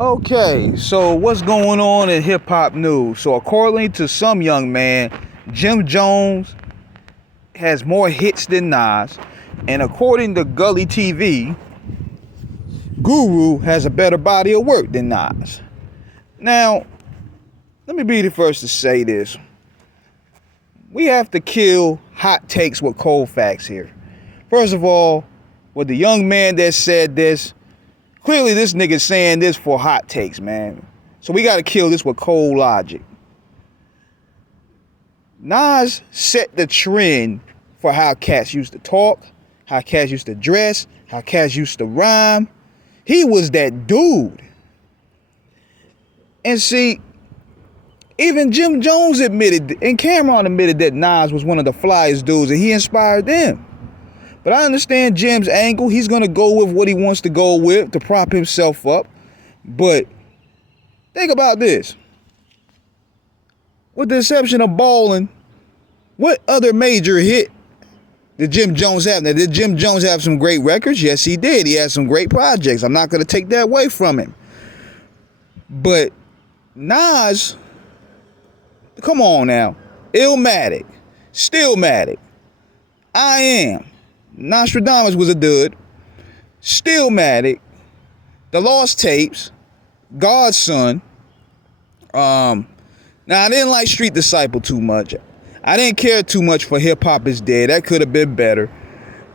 Okay, so what's going on in hip hop news? So according to some young man, Jim Jones has more hits than Nas, and according to Gully TV, Guru has a better body of work than Nas. Now, let me be the first to say this. We have to kill hot takes with cold facts here. First of all, with the young man that said this, clearly this nigga saying this for hot takes, man. So we gotta kill this with cold logic. Nas set the trend for how cats used to talk, how cats used to dress, how cats used to rhyme. He was that dude. And see, even Jim Jones admitted, and Cameron admitted that Nas was one of the flyest dudes and he inspired them. But I understand Jim's angle. He's going to go with what he wants to go with to prop himself up. But think about this. With the exception of Ballin', what other major hit did Jim Jones have? Now, did Jim Jones have some great records? Yes, he did. He had some great projects. I'm not going to take that away from him. But Nas, come on now. Illmatic, Stillmatic, I Am, Nostradamus was a dud, Stillmatic, The Lost Tapes, Godson. Now I didn't like Street Disciple too much. I didn't care too much for Hip Hop Is Dead. That could have been better.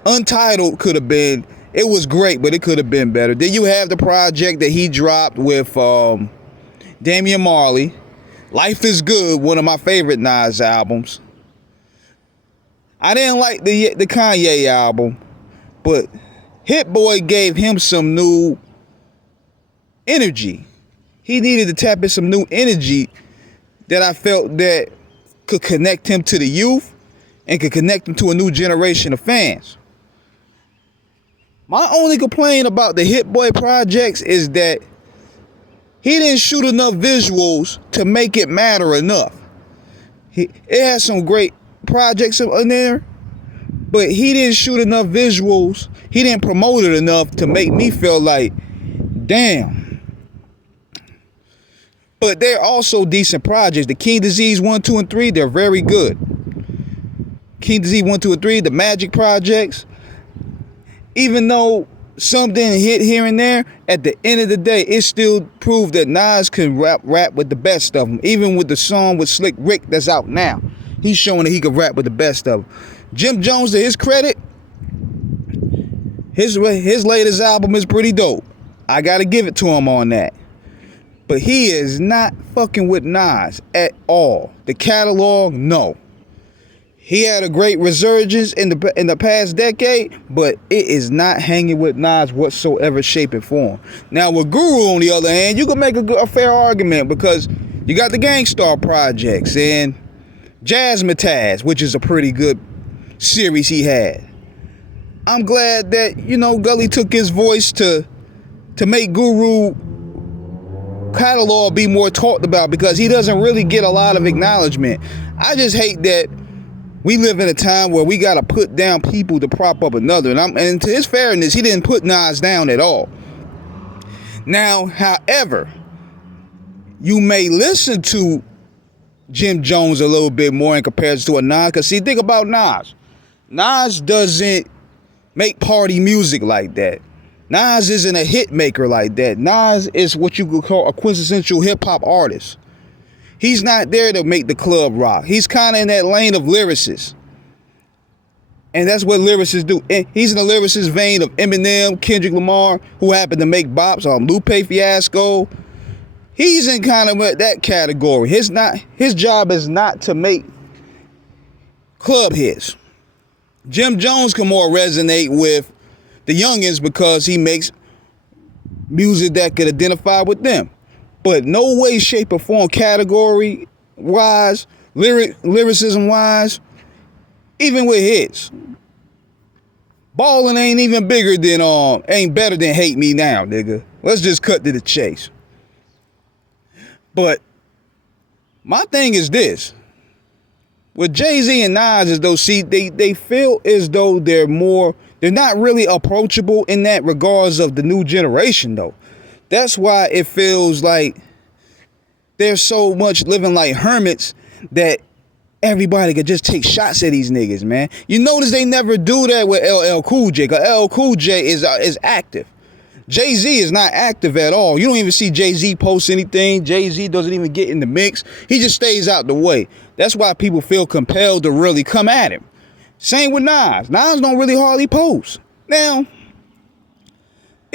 Untitled could have been, it was great, but it could have been better. Then you have the project that he dropped with Damian Marley. Life is Good, one of my favorite Nas albums. I didn't like the Kanye album, but Hit Boy gave him some new energy. He needed to tap in some new energy that I felt that could connect him to the youth and could connect him to a new generation of fans. My only complaint about the Hit Boy projects is that he didn't shoot enough visuals to make it matter enough. It has some great projects in there, but he didn't shoot enough visuals. He didn't promote it enough to make me feel like, damn. But they're also decent projects. The King Disease 1, 2, and 3, they're very good. King Disease 1, 2, and 3, the Magic projects, even though some didn't hit here and there, at the end of the day, it still proved that Nas can rap with the best of them. Even with the song with Slick Rick that's out now, he's showing that he can rap with the best of them. Jim Jones, to his credit, his latest album is pretty dope. I gotta give it to him on that. But he is not fucking with Nas at all. The catalog, no. He had a great resurgence in the past decade, but it is not hanging with Nas whatsoever, shape, and form. Now, with Guru, on the other hand, you can make a fair argument because you got the Gangstar projects and Jazzmatazz, which is a pretty good series he had. I'm glad that, Gully took his voice to make Guru catalog be more talked about because he doesn't really get a lot of acknowledgement. I just hate that we live in a time where we got to put down people to prop up another. And to his fairness, he didn't put Nas down at all. Now, however, you may listen to Jim Jones a little bit more in comparison to a Nas. Because see, think about Nas. Nas doesn't make party music like that. Nas isn't a hit maker like that. Nas is what you could call a quintessential hip-hop artist. He's not there to make the club rock. He's kind of in that lane of lyricists. And that's what lyricists do. And he's in the lyricist vein of Eminem, Kendrick Lamar, who happen to make bops, Lupe Fiasco. He's in kind of that category. His job is not to make club hits. Jim Jones can more resonate with the youngins because he makes music that could identify with them. But no way, shape, or form, category-wise, lyricism-wise, even with hits. Ballin' ain't even bigger than, ain't better than Hate Me Now, nigga. Let's just cut to the chase. But my thing is this. With Jay-Z and Nas, as though, see, they feel as though they're not really approachable in that regards of the new generation, though. That's why it feels like there's so much living like hermits that everybody could just take shots at these niggas, man. You notice they never do that with LL Cool J, because LL Cool J is active. Jay-Z is not active at all. You don't even see Jay-Z post anything. Jay-Z doesn't even get in the mix. He just stays out the way. That's why people feel compelled to really come at him. Same with Nas. Nas don't really hardly post. Now,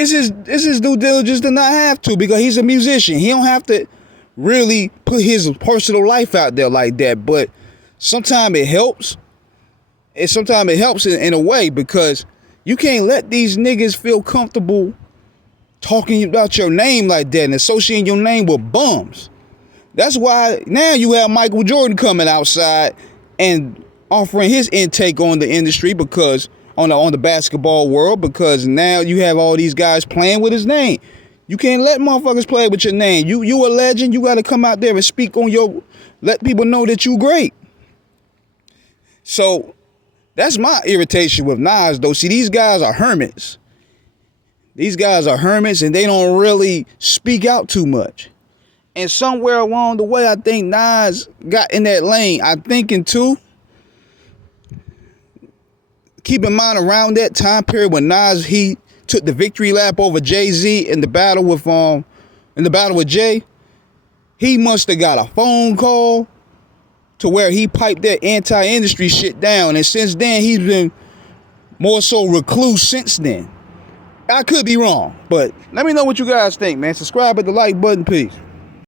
it's his due diligence to not have to, because he's a musician. He don't have to really put his personal life out there like that. But sometimes it helps. Sometimes it helps in a way, because you can't let these niggas feel comfortable talking about your name like that and associating your name with bums. That's why now you have Michael Jordan coming outside and offering his intake on the industry, because on the basketball world, because now you have all these guys playing with his name. You can't let motherfuckers play with your name. You a legend. You got to come out there and speak on let people know that you great. So that's my irritation with Nas, though. See, these guys are hermits. These guys are hermits, and they don't really speak out too much. And somewhere along the way, I think Nas got in that lane. I'm thinking too, keep in mind, around that time period when Nas, he took the victory lap over Jay-Z in the battle with Jay, he must have got a phone call to where he piped that anti-industry shit down. And since then, he's been more so recluse since then. I could be wrong, but let me know what you guys think, man. Subscribe, hit the like button. Peace.